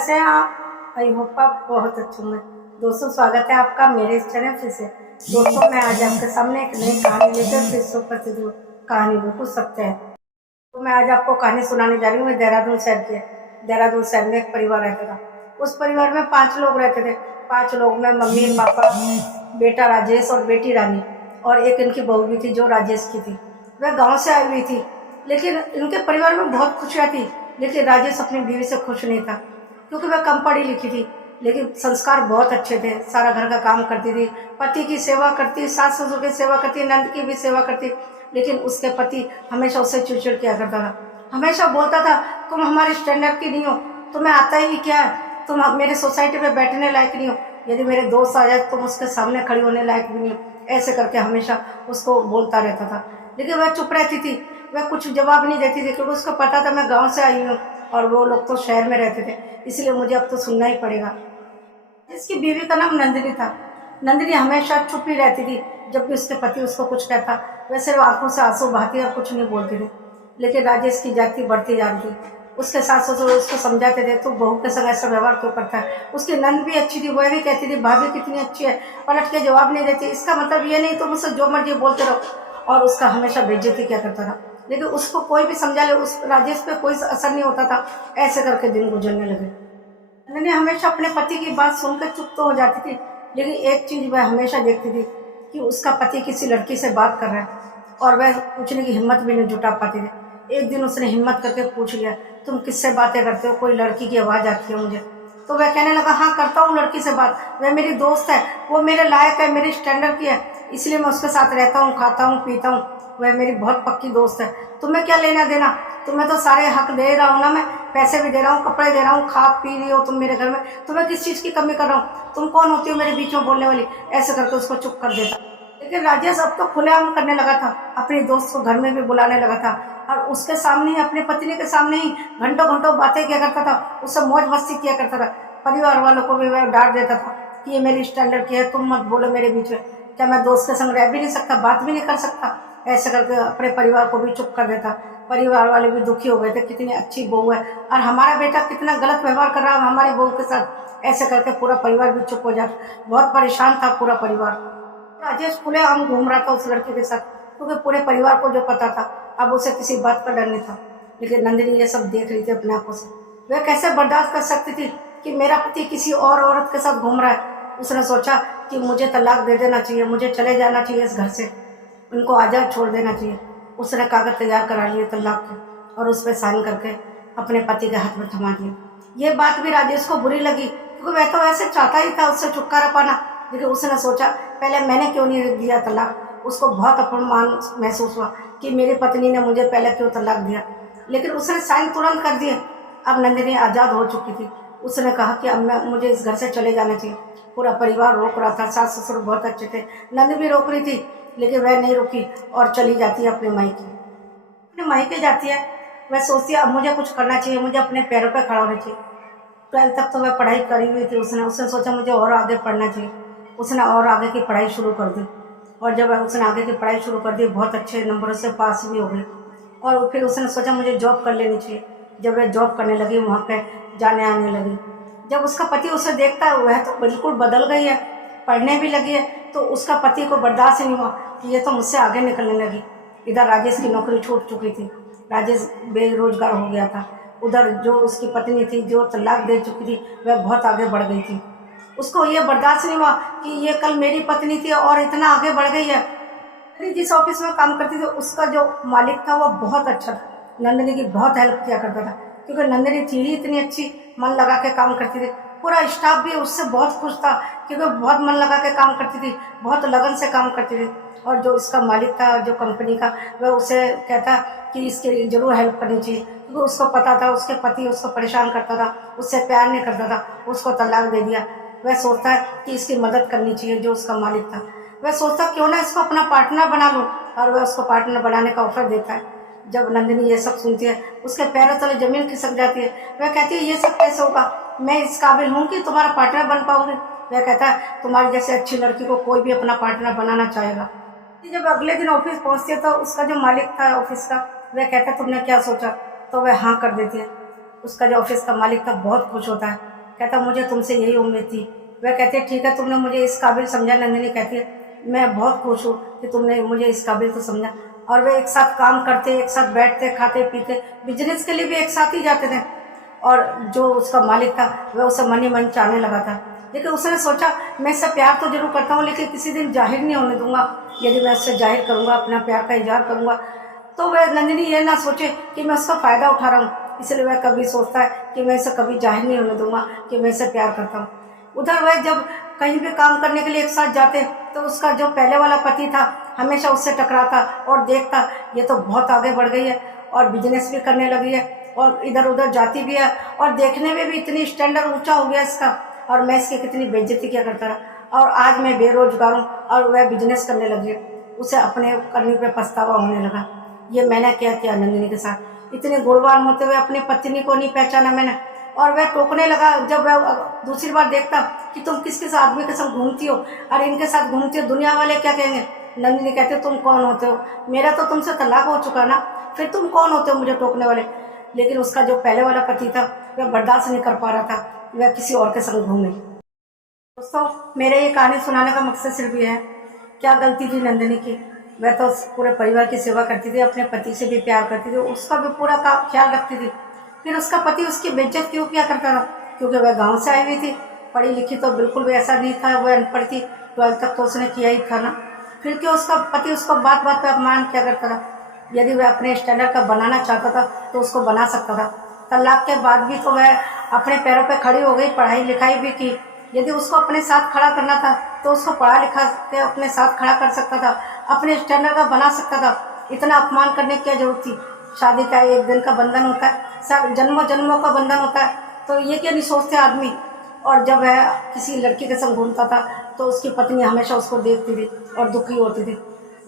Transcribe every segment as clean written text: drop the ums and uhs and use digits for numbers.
कैसे हैं आप? आई होप आप बहुत अच्छे होंगे। दोस्तों, स्वागत है आपका मेरे इस चैनल फिर से। दोस्तों, मैं आज आपके सामने एक नई कहानी लेकर विश्व प्रसिद्ध कहानी बिल्कुल सत्य है। तो मैं आज आपको कहानी सुनाने जा रही हूँ। देहरादून शहर की है। देहरादून शहर में एक परिवार रहता था। उस परिवार में 5 लोग रहते थे। 5 लोग में मम्मी पापा, बेटा राजेश और बेटी रानी, और एक इनकी बहू भी थी जो राजेश की थी। वह गाँव से आई हुई थी, लेकिन इनके परिवार में बहुत खुशियाँ थी। लेकिन राजेश अपनी बीवी से खुश नहीं था, क्योंकि वह कम पढ़ी लिखी थी, लेकिन संस्कार बहुत अच्छे थे। सारा घर का काम करती थी, पति की सेवा करती, सास ससुर की सेवा करती, नंद की भी सेवा करती। लेकिन उसके पति हमेशा उससे चिड़चिड़ किया करता था। हमेशा बोलता था, तुम हमारे स्टैंडर्ड की नहीं हो, तुम्हें आता ही क्या है, तुम मेरे सोसाइटी में बैठने लायक नहीं हो, यदि मेरे दोस्त आ जाए तुम उसके सामने खड़ी होने लायक भी नहीं हो। ऐसे करके हमेशा उसको बोलता रहता था। लेकिन वह चुप रहती थी, वह कुछ जवाब नहीं देती थी, क्योंकि उसको पता था मैं गाँव से आई हूँ और वो लोग तो शहर में रहते थे, इसलिए मुझे अब तो सुनना ही पड़ेगा। इसकी बीवी का नाम नंदिनी था। नंदिनी हमेशा चुप ही रहती थी। जब भी उसके पति उसको कुछ कहता, वह सिर्फ आंखों से आंसू बहाती और कुछ नहीं बोलती थी। लेकिन राजेश की जाति बढ़ती जा रही थी। उसके सास ससुर उसको समझाते थे, तो बहू के संग ऐसा व्यवहार क्यों करता है। उसकी नंद भी अच्छी थी, वह भी कहती थी भाभी कितनी अच्छी है, पलट के जवाब नहीं देती, इसका मतलब ये नहीं तुम उससे जो मर्जी बोलते रहो। और उसका हमेशा बेइज्जती किया करता था। लेकिन उसको कोई भी समझा ले, उस राजेश पे कोई असर नहीं होता था। ऐसे करके दिन गुजरने लगे। नंदिनी हमेशा अपने पति की बात सुनकर चुप तो हो जाती थी, लेकिन एक चीज वह हमेशा देखती थी कि उसका पति किसी लड़की से बात कर रहा है, और वह पूछने की हिम्मत भी नहीं जुटा पाती थी। एक दिन उसने हिम्मत करके पूछ लिया, तुम किससे बातें करते हो, कोई लड़की की आवाज़ आती है मुझे। तो वह कहने लगा, हाँ करता हूँ लड़की से बात, वह मेरी दोस्त है, वो मेरे लायक है, मेरे स्टैंडर्ड की है, इसलिए मैं उसके साथ रहता हूँ, खाता हूँ, पीता हूँ, वह मेरी बहुत पक्की दोस्त है। तुम्हें क्या लेना देना, तुम्हें तो सारे हक दे रहा हूँ ना, मैं पैसे भी दे रहा हूँ, कपड़े दे रहा हूँ, खा पी रही हो तुम मेरे घर में, तुम्हें किस चीज़ की कमी कर रहा हूँ, तुम कौन होती हो मेरे बीच में बोलने वाली। ऐसे करके उसको चुप कर देता। लेकिन राजेश अब तो खुलेआम करने लगा था, अपनी दोस्त को घर में भी बुलाने लगा था, और उसके सामने ही, अपनी पत्नी के सामने ही घंटों घंटों बातें किया करता था, उससे मौज मस्ती किया करता था। परिवार वालों को भी वह डांट देता था कि ये मेरी स्टैंडर्ड की है, तुम मत बोलो मेरे बीच में, क्या मैं दोस्त के संग रह भी नहीं सकता, बात भी नहीं कर सकता। ऐसे करके अपने परिवार को भी चुप कर देता। परिवार वाले भी दुखी हो गए थे, कितनी अच्छी बहू है और हमारा बेटा कितना गलत व्यवहार कर रहा है हमारी बहू के साथ। ऐसे करके पूरा परिवार भी चुप हो जाता। बहुत परेशान था पूरा परिवार। राजेश खुलेआम घूम रहा था उस लड़की के साथ, क्योंकि पूरे परिवार को जो पता था, अब उसे किसी बात का डर नहीं था। लेकिन नंदिनी ये सब देख रही थी अपने आंखों से। वह कैसे बर्दाश्त कर सकती थी कि मेरा पति किसी और औरत के साथ घूम रहा है। उसने सोचा कि मुझे तलाक दे देना चाहिए, मुझे चले जाना चाहिए इस घर से, उनको आज़ाद छोड़ देना चाहिए। उसने कागज तैयार करा लिए तलाक के, और उस पर साइन करके अपने पति के हाथ में थमा दिया। ये बात भी राजेश को बुरी लगी, क्योंकि वह तो वैसे चाहता ही था उससे छुटकारा पाना। लेकिन उसने सोचा, पहले मैंने क्यों नहीं दिया तलाक। उसको बहुत अपमान महसूस हुआ कि मेरी पत्नी ने मुझे पहले क्यों तलाक दिया। लेकिन उसने साइन तुरंत कर दिए। अब नंदिनी आज़ाद हो चुकी थी। उसने कहा कि अब मुझे इस घर से चले जाना चाहिए। पूरा परिवार रोक रहा था, सास ससुर बहुत अच्छे थे, नंद भी रोक रही थी, लेकिन वह नहीं रुकी और चली जाती है अपने मायके। अपने मायके जाती है, वह सोचती है अब मुझे कुछ करना चाहिए, मुझे अपने पैरों पर खड़ा होना चाहिए। 12th तक तो वह पढ़ाई करी हुई थी। उसने सोचा मुझे और आगे पढ़ना चाहिए। उसने और आगे की पढ़ाई शुरू कर दी, और जब उसने आगे की पढ़ाई शुरू कर दी, बहुत अच्छे नंबरों से पास भी हो गई। और फिर उसने सोचा मुझे जॉब कर लेनी चाहिए। जब वह जॉब करने लगी, वहाँ पे जाने आने लगी, जब उसका पति उसे देखता है, वह तो बिल्कुल बदल गई है, पढ़ने भी लगी है, तो उसका पति को बर्दाश्त नहीं हुआ कि ये तो मुझसे आगे निकलने लगी। इधर राजेश की नौकरी छूट चुकी थी, राजेश बेरोजगार हो गया था। उधर जो उसकी पत्नी थी, जो तलाक दे चुकी थी, वह बहुत आगे बढ़ गई थी। उसको ये बर्दाश्त नहीं हुआ कि ये कल मेरी पत्नी थी और इतना आगे बढ़ गई है। नंदिनी जिस ऑफिस में काम करती थी, उसका जो मालिक था वो बहुत अच्छा था, नंदिनी की बहुत हेल्प किया करता था, क्योंकि नंदिनी थी ही इतनी अच्छी, मन लगा के काम करती थी। पूरा स्टाफ भी उससे बहुत खुश था, क्योंकि बहुत मन लगा के काम करती थी, बहुत लगन से काम करती थी। और जो इसका मालिक था, जो कंपनी का, वह उसे कहता कि इसके लिए जरूर हेल्प करनी चाहिए, क्योंकि उसको पता था उसके पति उसको परेशान करता था, उससे प्यार नहीं करता था, उसको तलाक दे दिया। वह सोचता है कि इसकी मदद करनी चाहिए, जो उसका मालिक था। वह सोचता क्यों ना इसको अपना पार्टनर बना लूं, और वह उसको पार्टनर बनाने का ऑफर देता है। जब नंदिनी ये सब सुनती है, उसके पैरों तले जमीन खिसक जाती है। वह कहती है ये सब कैसे होगा, मैं इस काबिल हूँ कि तुम्हारा पार्टनर बन पाऊंगी। वह कहता है तुम्हारी जैसे अच्छी लड़की को कोई भी अपना पार्टनर बनाना चाहेगा। जब अगले दिन ऑफिस पहुंचती है, तो उसका जो मालिक था ऑफिस का, वह कहता है तुमने क्या सोचा, तो वह हाँ कर देती है। उसका जो ऑफिस का मालिक था बहुत खुश होता है, कहता मुझे तुमसे यही उम्मीद थी। वह कहते ठीक है, तुमने मुझे इस काबिल समझा। नंदिनी कहती है मैं बहुत खुश हूँ कि तुमने मुझे इस काबिल तो समझा। और वे एक साथ काम करते, एक साथ बैठते, खाते पीते, बिजनेस के लिए भी एक साथ ही जाते थे। और जो उसका मालिक था वह उसे मन ही मन चाहने लगा था। लेकिन उसने सोचा मैं इससे प्यार तो जरूर करता हूँ, लेकिन किसी दिन जाहिर नहीं होने दूंगा। यदि मैं उससे जाहिर करूँगा, अपना प्यार का इजहार करूँगा, तो वह नंदिनी ये ना सोचे कि मैं उसका फ़ायदा उठा रहा हूँ। इसलिए वह कभी सोचता है कि मैं इसे कभी जाहिर नहीं होने दूंगा कि मैं इसे प्यार करता हूँ। उधर वह जब कहीं भी काम करने के लिए एक साथ जाते तो उसका जो पहले वाला पति था हमेशा उससे टकराता और देखता ये तो बहुत आगे बढ़ गई है और बिजनेस भी करने लगी है और इधर उधर जाती भी है और देखने में भी इतनी स्टैंडर्ड ऊंचा हो गया इसका, और मैं इसकी कितनी बेइज्जती किया करता रहा। और आज मैं बेरोजगार हूँ और वह बिजनेस करने लगी। उसे अपने करने पे पछतावा होने लगा। ये मैंने क्या किया नंदिनी के साथ। इतने गुणवान होते हुए अपनी पत्नी को नहीं पहचाना मैंने। और वह टोकने लगा जब वह दूसरी बार देखता कि तुम किस किस आदमी के साथ घूमती हो और इनके साथ घूमती हो, दुनिया वाले क्या कहेंगे। नंदिनी कहते तुम कौन होते हो, मेरा तो तुमसे तलाक हो चुका ना, फिर तुम कौन होते हो मुझे टोकने वाले। लेकिन उसका जो पहले वाला पति था वह बर्दाश्त नहीं कर पा रहा था, वह किसी और के संग घूमे। दोस्तों मेरे ये कहानी सुनाने का मकसद सिर्फ ये है, क्या गलती थी नंदिनी की। वह तो पूरे परिवार की सेवा करती थी, अपने पति से भी प्यार करती थी, उसका भी पूरा ख्याल रखती थी। फिर उसका पति उसकी बेइज्जत क्यों किया करता था, क्योंकि वह गांव से आई हुई थी। पढ़ी लिखी तो बिल्कुल भी ऐसा नहीं था, वह अनपढ़ थी, 12th तक तो उसने किया ही था ना। फिर क्यों उसका पति उसको बात बात पे अपमान किया करता था। यदि वह अपने स्टैंडर्ड का बनाना चाहता था तो उसको बना सकता था। तलाक के बाद भी तो वह अपने पैरों पे खड़ी हो गई, पढ़ाई लिखाई भी की। यदि उसको अपने साथ खड़ा करना था तो उसको पढ़ा लिखा के अपने साथ खड़ा कर सकता था, अपने स्टैंडर्ड का बना सकता था। इतना अपमान करने की क्या जरूरत थी। शादी का एक दिन का बंधन होता है, सब जन्मों जन्मों का बंधन होता है, तो ये क्या नहीं सोचते आदमी। और जब वह किसी लड़की के संग घूमता था तो उसकी पत्नी हमेशा उसको देखती थी और दुखी होती थी।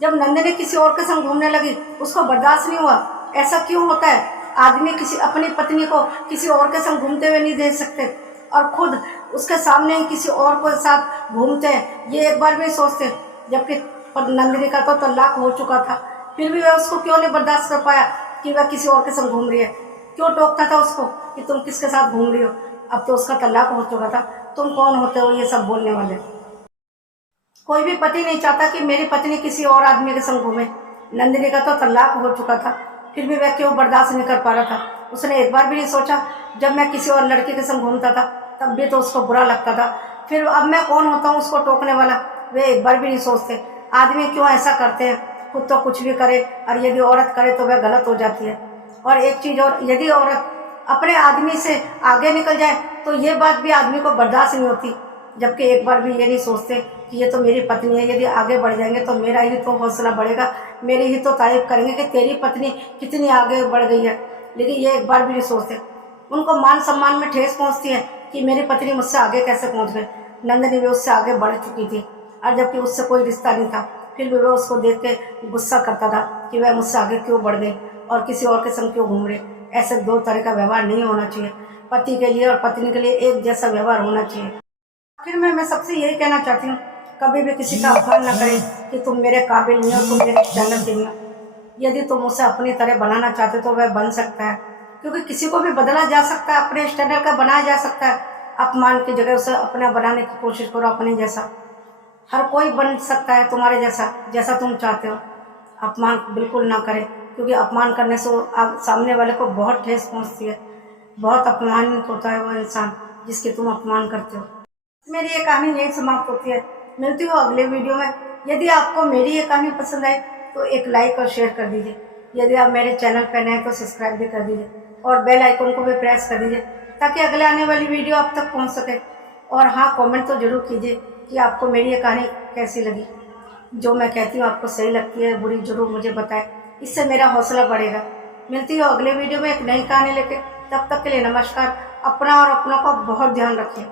जब नंदिनी किसी और के संग घूमने लगी उसको बर्दाश्त नहीं हुआ। ऐसा क्यों होता है, आदमी किसी अपनी पत्नी को किसी और के संग घूमते हुए नहीं देख सकते और खुद उसके सामने ही किसी और के साथ घूमते हैं, ये एक बार भी सोचते। जबकि नंदिनी का तो तलाक हो चुका था, फिर भी वह उसको क्यों नहीं बर्दाश्त कर पाया कि वह किसी और के संग घूम रही है। क्यों टोकता था उसको कि तुम किसके साथ घूम रही हो। अब तो उसका तलाक हो चुका था, तुम कौन होते हो ये सब बोलने वाले। कोई भी पति नहीं चाहता कि मेरी पत्नी किसी और आदमी के संग घूमे। नंदिनी का तो तलाक हो चुका था, फिर भी वह क्यों बर्दाश्त नहीं कर पा रहा था। उसने एक बार भी नहीं सोचा जब मैं किसी और लड़की के संग घूमता था तब भी तो उसको बुरा लगता था, फिर अब मैं कौन होता हूँ उसको टोकने वाला। वे एक बार भी नहीं सोचते आदमी क्यों ऐसा करते हैं। खुद तो कुछ भी करे और यदि औरत करे तो वह गलत हो जाती है। और एक चीज़ और, यदि औरत अपने आदमी से आगे निकल जाए तो ये बात भी आदमी को बर्दाश्त नहीं होती। जबकि एक बार भी ये नहीं सोचते कि ये तो मेरी पत्नी है, यदि आगे बढ़ जाएंगे तो मेरा ही तो हौसला बढ़ेगा, मेरी ही तो तारीफ करेंगे कि तेरी पत्नी कितनी आगे बढ़ गई है। लेकिन ये एक बार भी नहीं सोचते। उनको मान सम्मान में ठेस पहुंचती है कि मेरी पत्नी मुझसे आगे कैसे पहुंच गई। नंदिनी भी उससे आगे बढ़ चुकी थी और जबकि उससे कोई रिश्ता नहीं था, फिर भी वह उसको देख के गुस्सा करता था कि वह मुझसे आगे क्यों बढ़ गई और किसी और के संग क्यों घूम रहे। ऐसे दो तरह का व्यवहार नहीं होना चाहिए। पति के लिए और पत्नी के लिए एक जैसा व्यवहार होना चाहिए। आखिर में मैं सबसे यही कहना चाहती हूँ, कभी भी किसी का अपमान न करें कि तुम मेरे काबिल नहीं हो, तुम मेरे स्टैंडर्ड नहीं हो। यदि तुम उसे अपनी तरह बनाना चाहते तो वह बन सकता है, क्योंकि किसी को भी बदला जा सकता है, अपने स्टैंडर्ड का बनाया जा सकता है। अपमान की जगह उसे अपना बनाने की कोशिश करो, अपने जैसा। हर कोई बन सकता है तुम्हारे जैसा, जैसा तुम चाहते हो। अपमान बिल्कुल ना करें, क्योंकि अपमान करने से सामने वाले को बहुत ठेस पहुंचती है। बहुत अपमानित होता है वो इंसान जिसकी तुम अपमान करते हो। मेरी ये कहानी यही समाप्त होती है। मिलती हूँ अगले वीडियो में। यदि आपको मेरी ये कहानी पसंद आए तो एक लाइक और शेयर कर दीजिए। यदि आप मेरे चैनल पर नए तो सब्सक्राइब भी कर दीजिए और बेल आइकन को भी प्रेस कर दीजिए ताकि अगले आने वाली वीडियो आप तक पहुंच सके। और हाँ, कमेंट तो जरूर कीजिए कि आपको मेरी ये कहानी कैसी लगी। जो मैं कहती हूँ आपको सही लगती है बुरी, जरूर मुझे बताएं, इससे मेरा हौसला बढ़ेगा। मिलती हूँ अगले वीडियो में एक नई कहानी लेके। तब तक के लिए नमस्कार। अपना और अपनों का बहुत ध्यान रखें।